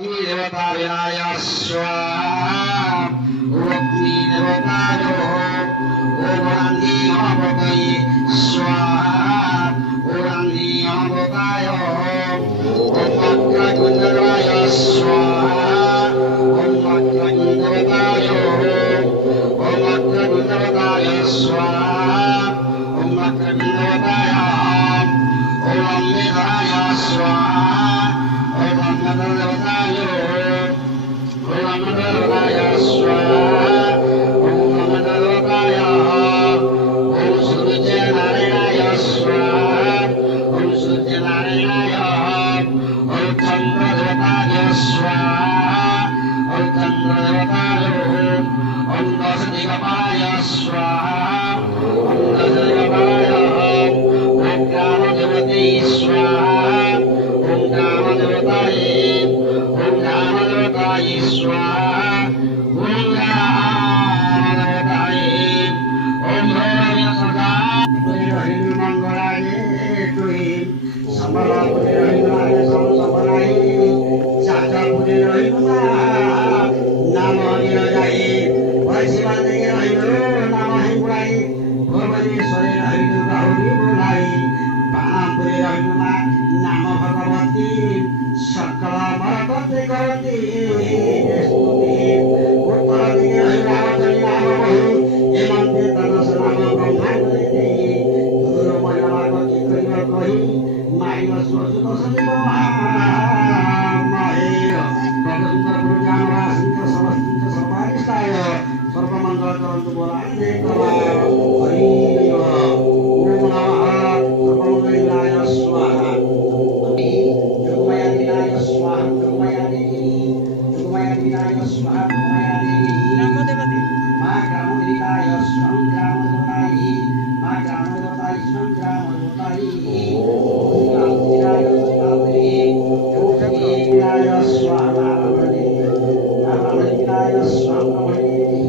देवताय स्वाहा अग्नि देवताय ओम अग्नि अमृताय स्वाहा ओम अग्नि अमृताय ओम अग्निदेवाय स्वाहा ओम अग्निदेवताय ओम अग्निदेवताय स्वाहा ओम अग्निदेवताय ओम अग्निदेवाय स्वाहा ओम अग्निदेवताय ओम अग्निदेवताय स्वाहा ओम अग्निदेवताय ओम सूर्यनारायणाय स्वाहा ओम सूर्यनारायणाय ओम चंद्रदेवताय स्वाहा ओम चंद्रदेवताय ओम दशदिगपाय स्वाहा ओम दशदिगपाय ओम कामदेवते स्वाहा ओम कामदेवताय ओम कामदेवताय स्वाहा ओम कामदेवताय ओम भैरवाय सदा हिंदू मंगलाय तुई समलापुरे रहिनाय समसपनाय चाचापुरे रहिनुमा नाम हरिय जाई वैशिवादे रहिनु नाम हिंगुलाई भुवनेश्वरे रहिनु बाहुरी बोलाई बाणापुरे रहिनुमा नाम भगवती सकल मरकते करती स्तुति उत्तर दिगे रहिनावतरी नाम बहु हेमन्ते तनस नाम ब्रह्माण्डे देहि दूर महिलाको के करिब कहि माइव स्वसुत सदेव महामहेय भगवन्त पुरुषानुवासित समस्तित सर्वारिष्टाय सर्वमङ्गल करन्तु बोलान्दे कला हरि ओम नमः सर्वमङ्गलाय स्वाहा जुगमयादिनाय स्वाहा जुगमयादिनाय स्वाहा जुगमयादिनाय मां ग्रामदेवताय स्वं ग्रामदेवताय मां ग्रामदेवताय स्वं ग्रामदेवताय ग्रामदेवताय स्वाहा नारायणाय स्वाहा